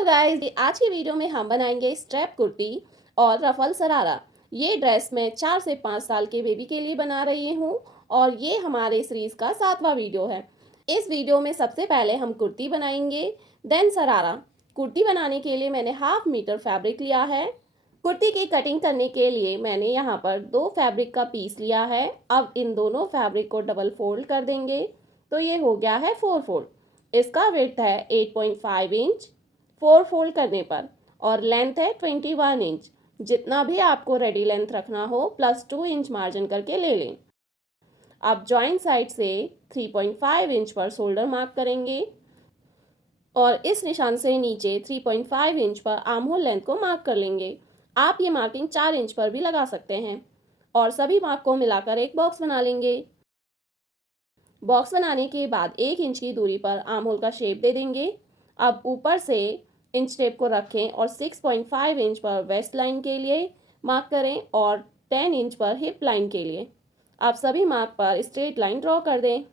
Hello guys, आज की video में हम बनाएंगे स्ट्रैप कुर्ती और रफल सरारा। ये ड्रेस मैं 4 से 5 साल के बेबी के लिए बना रही हूँ और ये हमारे सीरीज का 7वां वीडियो है। इस वीडियो में सबसे पहले हम कुर्ती बनाएंगे, देन सरारा। कुर्ती बनाने के लिए मैंने 1/2 मीटर फैब्रिक लिया है। कुर्ती की कटिंग करने के लिए मैंने यहाँ पर 2 फैब्रिक का पीस लिया है। अब इन दोनों फैब्रिक को डबल फोल्ड कर देंगे तो ये हो गया है 4 फोल्ड। इसका विड्थ है 8.5 इंच 4 फोल्ड करने पर और लेंथ है 21 इंच। जितना भी आपको रेडी लेंथ रखना हो +2 इंच मार्जिन करके ले लें। अब जॉइंट साइड से 3.5 इंच पर शोल्डर मार्क करेंगे और इस निशान से नीचे 3.5 इंच पर आर्म होल लेंथ को मार्क कर लेंगे। आप ये मार्किंग 4 इंच पर भी लगा सकते हैं और सभी मार्क को मिलाकर एक बॉक्स बना लेंगे। बॉक्स बनाने के बाद 1 इंच की दूरी पर आर्म होल का शेप दे देंगे। अब ऊपर से इंच टेप को रखें और 6.5 इंच पर वेस्ट लाइन के लिए मार्क करें और 10 इंच पर हिप लाइन के लिए। आप सभी मार्क पर स्ट्रेट लाइन ड्रॉ कर दें।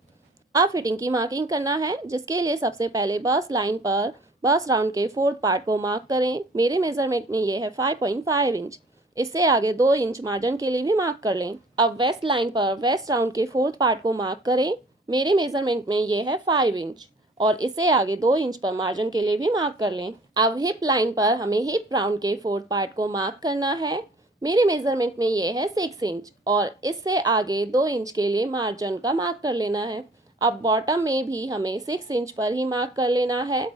अब फिटिंग की मार्किंग करना है, जिसके लिए सबसे पहले बस्ट लाइन पर बस्ट राउंड के 4th पार्ट को मार्क करें। मेरे मेजरमेंट में ये है 5.5 इंच। इससे आगे 2 इंच मार्जिन के लिए भी मार्क कर लें। अब वेस्ट लाइन पर वेस्ट राउंड के 4th पार्ट को मार्क करें। मेरे मेजरमेंट में ये है 5 इंच और इसे आगे 2 इंच पर मार्जिन के लिए भी मार्क कर लें। अब हिप लाइन पर हमें हिप राउंड के 4th पार्ट को मार्क करना है। मेरे मेजरमेंट में ये है 6 इंच और इससे आगे 2 इंच के लिए मार्जिन का मार्क कर लेना है। अब बॉटम में भी हमें 6 इंच पर ही मार्क कर लेना है।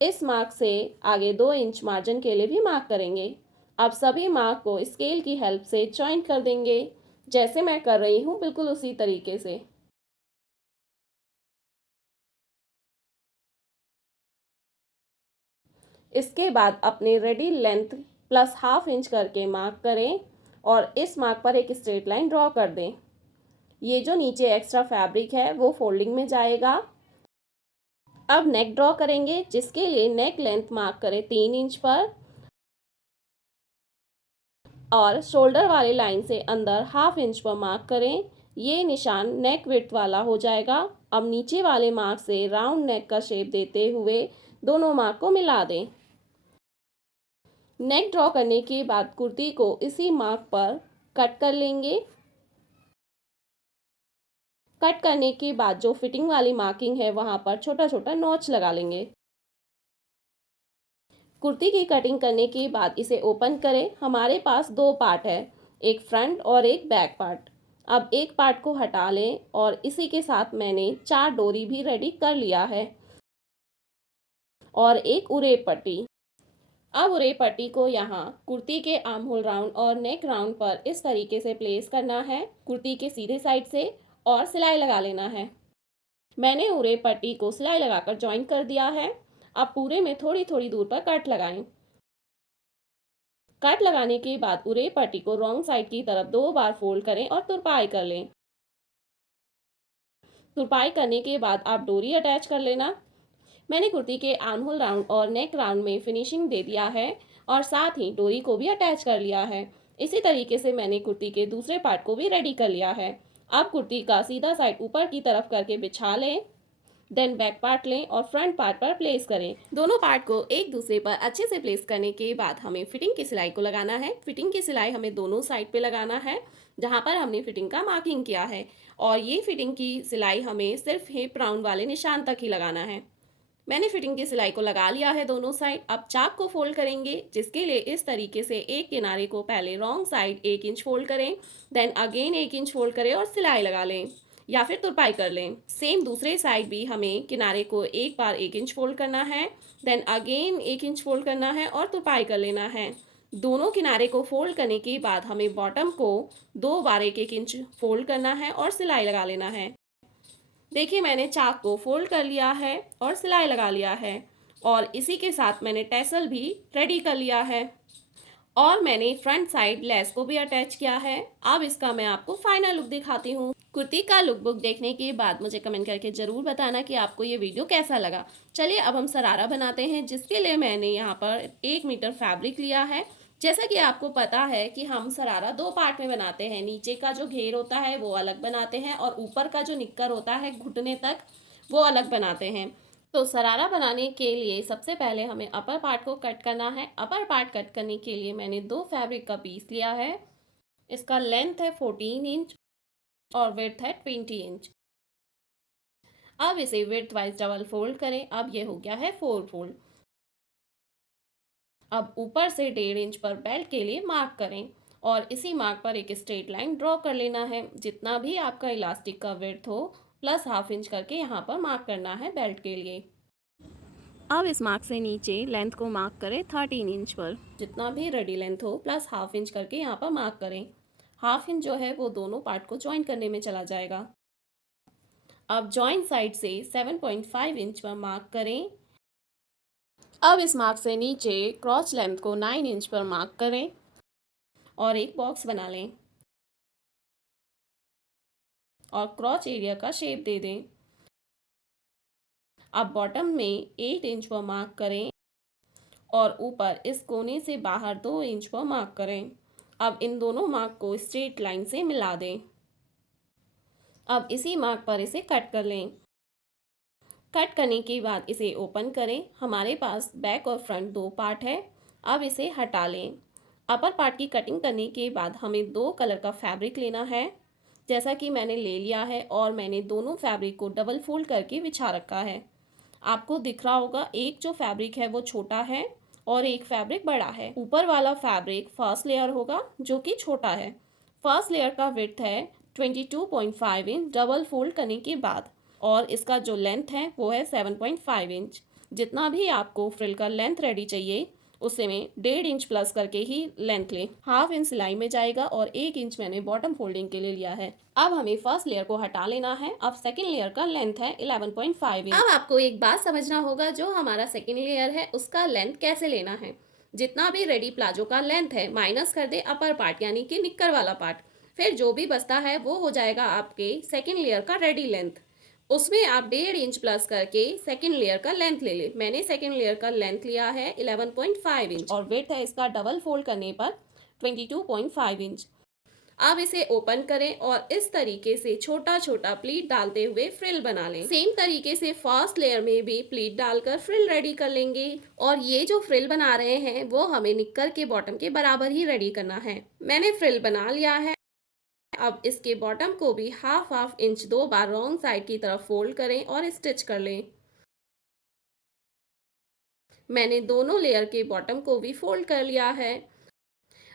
इस मार्क से आगे 2 इंच मार्जिन के लिए भी मार्क करेंगे। अब सभी मार्क को स्केल की हेल्प से जॉइंट कर देंगे, जैसे मैं कर रही हूँ बिल्कुल उसी तरीके से। इसके बाद अपने रेडी लेंथ +1/2 इंच करके मार्क करें और इस मार्क पर एक स्ट्रेट लाइन ड्रॉ कर दें। ये जो नीचे एक्स्ट्रा फैब्रिक है वो फोल्डिंग में जाएगा। अब नेक ड्रॉ करेंगे, जिसके लिए नेक लेंथ मार्क करें 3 इंच पर और शोल्डर वाली लाइन से अंदर 1/2 इंच पर मार्क करें। ये निशान नेक विड्थ वाला हो जाएगा। अब नीचे वाले मार्क से राउंड नेक का शेप देते हुए दोनों मार्क को मिला दें। नेक ड्रॉ करने के बाद कुर्ती को इसी मार्क पर कट कर लेंगे। कट करने के बाद जो फिटिंग वाली मार्किंग है वहाँ पर छोटा छोटा नॉच लगा लेंगे। कुर्ती की कटिंग करने के बाद इसे ओपन करें। हमारे पास 2 पार्ट है, एक फ्रंट और एक बैक पार्ट। अब एक पार्ट को हटा लें और इसी के साथ मैंने 4 डोरी भी रेडी कर लिया है और एक उरेप पट्टी। अब उरेप पट्टी को यहाँ कुर्ती के आर्म होल राउंड और नेक राउंड पर इस तरीके से प्लेस करना है, कुर्ती के सीधे साइड से, और सिलाई लगा लेना है। मैंने उरेप पट्टी को सिलाई लगाकर ज्वाइन कर दिया है। अब पूरे में थोड़ी थोड़ी दूर पर कट लगाएं। कट लगाने के बाद उरेप पट्टी को रॉन्ग साइड की तरफ 2 बार फोल्ड करें और तुरपाई कर लें। तुरपाई करने के बाद आप डोरी अटैच कर लेना। मैंने कुर्ती के आर्म होल राउंड और नेक राउंड में फिनिशिंग दे दिया है और साथ ही डोरी को भी अटैच कर लिया है। इसी तरीके से मैंने कुर्ती के दूसरे पार्ट को भी रेडी कर लिया है। अब कुर्ती का सीधा साइड ऊपर की तरफ करके बिछा लें, देन बैक पार्ट लें और फ्रंट पार्ट पर प्लेस करें। दोनों पार्ट को एक दूसरे पर अच्छे से प्लेस करने के बाद हमें फिटिंग की सिलाई को लगाना है। फिटिंग की सिलाई हमें दोनों साइड पे लगाना है जहाँ पर हमने फिटिंग का मार्किंग किया है और ये फिटिंग की सिलाई हमें सिर्फ हिप राउंड वाले निशान तक ही लगाना है। मैंने फिटिंग की सिलाई को लगा लिया है दोनों साइड। अब चाक को फोल्ड करेंगे, जिसके लिए इस तरीके से एक किनारे को पहले रॉन्ग साइड 1 इंच फोल्ड करें, देन अगेन 1 इंच फोल्ड करें और सिलाई लगा लें या फिर तुरपाई कर लें। सेम दूसरे साइड भी हमें किनारे को एक बार 1 इंच फोल्ड करना है, देन अगेन 1 इंच फोल्ड करना है और तुरपाई कर लेना है। दोनों किनारे को फोल्ड करने के बाद हमें बॉटम को 2 बार 1 इंच फोल्ड करना है और सिलाई लगा लेना है। देखिए, मैंने चाक को फोल्ड कर लिया है और सिलाई लगा लिया है और इसी के साथ मैंने टैसल भी रेडी कर लिया है और मैंने फ्रंट साइड लेस को भी अटैच किया है। अब इसका मैं आपको फाइनल लुक दिखाती हूँ। कुर्ती का लुक बुक देखने के बाद मुझे कमेंट करके ज़रूर बताना कि आपको ये वीडियो कैसा लगा। चलिए अब हम सरारा बनाते हैं, जिसके लिए मैंने यहाँ पर 1 मीटर फैब्रिक लिया है। जैसा कि आपको पता है कि हम सरारा 2 पार्ट में बनाते हैं। नीचे का जो घेर होता है वो अलग बनाते हैं और ऊपर का जो निक्कर होता है घुटने तक वो अलग बनाते हैं। तो शरारा बनाने के लिए सबसे पहले हमें अपर पार्ट को कट करना है। अपर पार्ट कट करने के लिए मैंने 2 फैब्रिक का पीस लिया है। इसका लेंथ है 14 इंच और विड्थ है 20 इंच। अब इसे विड्थ वाइज डबल फोल्ड करें। अब ये हो गया है 4 फोल्ड। अब ऊपर से 1.5 इंच पर बेल्ट के लिए मार्क करें और इसी मार्क पर एक स्ट्रेट लाइन ड्रॉ कर लेना है। जितना भी आपका इलास्टिक का विड्थ हो प्लस हाफ इंच करके यहाँ पर मार्क करना है बेल्ट के लिए। अब इस मार्क से नीचे लेंथ को मार्क करें 13 इंच पर। जितना भी रेडी लेंथ हो प्लस हाफ इंच करके यहाँ पर मार्क करें। हाफ इंच जो है वो दोनों पार्ट को ज्वाइन करने में चला जाएगा। अब जॉइंट साइड से 7.5 इंच पर मार्क करें। अब इस मार्क से नीचे क्रॉच लेंथ को 9 इंच पर मार्क करें और एक बॉक्स बना लें और क्रॉच एरिया का शेप दे दें। अब बॉटम में 8 इंच पर मार्क करें और ऊपर इस कोने से बाहर 2 इंच पर मार्क करें। अब इन दोनों मार्क को स्ट्रेट लाइन से मिला दें। अब इसी मार्क पर इसे कट कर लें। कट करने के बाद इसे ओपन करें। हमारे पास बैक और फ्रंट 2 पार्ट है। अब इसे हटा लें। अपर पार्ट की कटिंग करने के बाद हमें 2 कलर का फैब्रिक लेना है, जैसा कि मैंने ले लिया है और मैंने दोनों फैब्रिक को डबल फोल्ड करके बिछा रखा है। आपको दिख रहा होगा एक जो फैब्रिक है वो छोटा है और एक फैब्रिक बड़ा है। ऊपर वाला फैब्रिक फर्स्ट लेयर होगा जो कि छोटा है। फर्स्ट लेयर का विड्थ है 22.5 इंच डबल फोल्ड करने के बाद और इसका जो लेंथ है वो है 7.5 इंच। जितना भी आपको फ्रिल का लेंथ रेडी चाहिए उससे में 1.5 इंच प्लस करके ही लेंथ लें। हाफ इंच सिलाई में जाएगा और 1 इंच मैंने बॉटम फोल्डिंग के लिए लिया है। अब हमें फर्स्ट लेयर को हटा लेना है। अब सेकंड लेयर का लेंथ है 11.5 इंच। अब आपको एक बात समझना होगा, जो हमारा सेकंड लेयर है उसका लेंथ कैसे लेना है। जितना भी रेडी प्लाजो का लेंथ है माइनस कर दे अपर पार्ट यानी कि निक्कर वाला पार्ट, फिर जो भी बचता है वो हो जाएगा आपके सेकंड लेयर का रेडी लेंथ। उसमें आप 1.5 इंच प्लस करके सेकंड लेयर का लेंथ ले ले। मैंने सेकंड लेयर का लेंथ लिया है 11.5 इंच और विड्थ है इसका डबल फोल्ड करने पर 22.5 इंच। अब इसे ओपन करें और इस तरीके से छोटा छोटा प्लीट डालते हुए फ्रिल बना लें। सेम तरीके से फर्स्ट लेयर में भी प्लीट डालकर फ्रिल रेडी कर लेंगे और ये जो फ्रिल बना रहे हैं वो हमें निक्कर के बॉटम के बराबर ही रेडी करना है। मैंने फ्रिल बना लिया है। अब इसके बॉटम को भी हाफ इंच 2 बार रॉन्ग साइड की तरफ फोल्ड करें और स्टिच कर लें। मैंने दोनों लेयर के बॉटम को भी फोल्ड कर लिया है।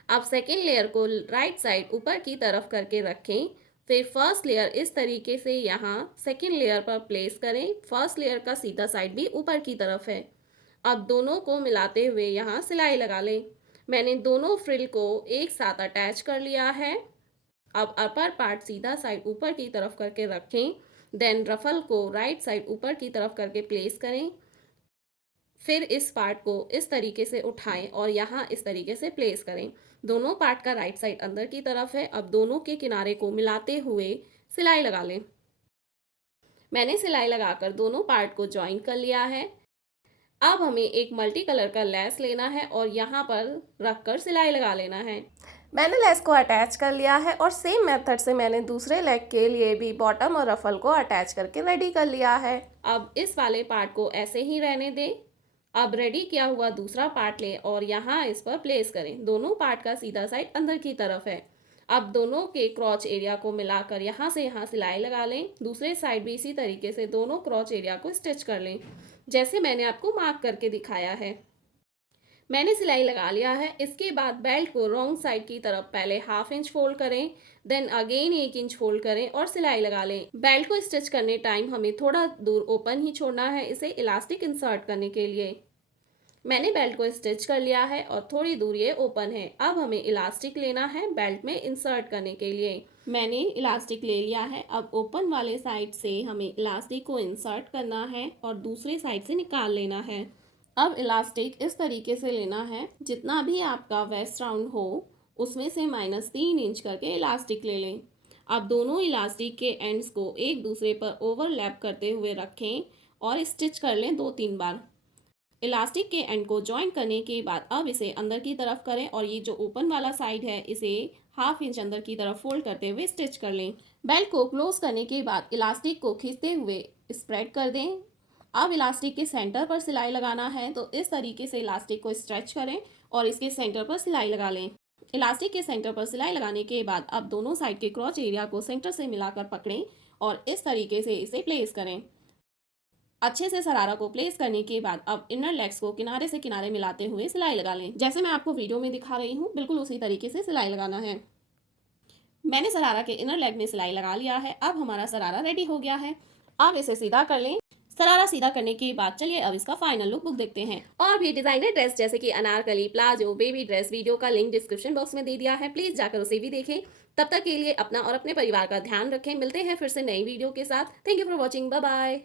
अब सेकेंड लेयर को राइट साइड ऊपर की तरफ करके रखें। फिर फर्स्ट लेयर इस तरीके से यहाँ सेकेंड लेयर पर प्लेस करें। फर्स्ट लेयर का सीधा साइड भी ऊपर की तरफ है। अब दोनों को मिलाते हुए यहाँ सिलाई लगा लें। मैंने दोनों फ्रिल को एक साथ अटैच कर लिया है। अब अपर पार्ट सीधा साइड ऊपर की तरफ करके रखें। देन रफल को राइट साइड ऊपर की तरफ करके प्लेस करें। फिर इस पार्ट को इस तरीके से उठाएं और यहाँ इस तरीके से प्लेस करें। दोनों पार्ट का राइट साइड अंदर की तरफ है। अब दोनों के किनारे को मिलाते हुए सिलाई लगा लें। मैंने सिलाई लगाकर दोनों पार्ट को ज्वाइन कर लिया है। अब हमें एक मल्टी कलर का लेस लेना है और यहाँ पर रखकर सिलाई लगा लेना है। मैंने लेस को अटैच कर लिया है और सेम मेथड से मैंने दूसरे लेग के लिए भी बॉटम और रफल को अटैच करके रेडी कर लिया है। अब इस वाले पार्ट को ऐसे ही रहने दें। अब रेडी किया हुआ दूसरा पार्ट लें और यहाँ इस पर प्लेस करें। दोनों पार्ट का सीधा साइड अंदर की तरफ है। अब दोनों के क्रॉच एरिया को मिलाकर यहाँ से यहाँ सिलाई लगा लें। दूसरे साइड भी इसी तरीके से दोनों क्रॉच एरिया को स्टिच कर लें, जैसे मैंने आपको मार्क करके दिखाया है। मैंने सिलाई लगा लिया है। इसके बाद बेल्ट को रॉन्ग साइड की तरफ पहले हाफ इंच फोल्ड करें, देन अगेन 1 इंच फोल्ड करें और सिलाई लगा लें। बेल्ट को स्टिच करने टाइम हमें थोड़ा दूर ओपन ही छोड़ना है, इसे इलास्टिक इंसर्ट करने के लिए। मैंने बेल्ट को स्टिच कर लिया है और थोड़ी दूर ये ओपन है। अब हमें इलास्टिक लेना है बेल्ट में इंसर्ट करने के लिए। मैंने इलास्टिक ले लिया है। अब ओपन वाले साइड से हमें इलास्टिक को इंसर्ट करना है और दूसरे साइड से निकाल लेना है। अब इलास्टिक इस तरीके से लेना है, जितना भी आपका वेस्ट राउंड हो उसमें से -3 इंच करके इलास्टिक ले लें। अब दोनों इलास्टिक के एंड्स को एक दूसरे पर ओवरलैप करते हुए रखें और स्टिच कर लें 2-3 बार। इलास्टिक के एंड को ज्वाइन करने के बाद अब इसे अंदर की तरफ करें और ये जो ओपन वाला साइड है इसे हाफ इंच अंदर की तरफ फोल्ड करते हुए स्टिच कर लें। बेल्ट को क्लोज करने के बाद इलास्टिक को खींचते हुए स्प्रेड कर दें अब इलास्टिक के सेंटर पर सिलाई लगाना है, तो इस तरीके से इलास्टिक को स्ट्रेच करें और इसके सेंटर पर सिलाई लगा लें। इलास्टिक के सेंटर पर सिलाई लगाने के बाद अब दोनों साइड के क्रॉच एरिया को सेंटर से मिलाकर पकड़ें और इस तरीके से इसे प्लेस करें। अच्छे से शरारा को प्लेस करने के बाद अब इनर लेग्स को किनारे से किनारे मिलाते हुए सिलाई लगा लें। जैसे मैं आपको वीडियो में दिखा रही हूँ, बिल्कुल उसी तरीके से सिलाई लगाना है। मैंने शरारा के इनर लेग में सिलाई लगा लिया है। अब हमारा शरारा रेडी हो गया है। अब इसे सीधा कर लें। शरारा सीधा करने के बाद चलिए अब इसका फाइनल लुक देखते हैं। और भी डिजाइनर ड्रेस जैसे कि Anarkali, palazzo, baby dress video का लिंक डिस्क्रिप्शन बॉक्स में दे दिया है, प्लीज जाकर उसे भी देखें। तब तक के लिए अपना और अपने परिवार का ध्यान रखें। मिलते हैं फिर से नई वीडियो के साथ। Thank you for watching. Bye bye.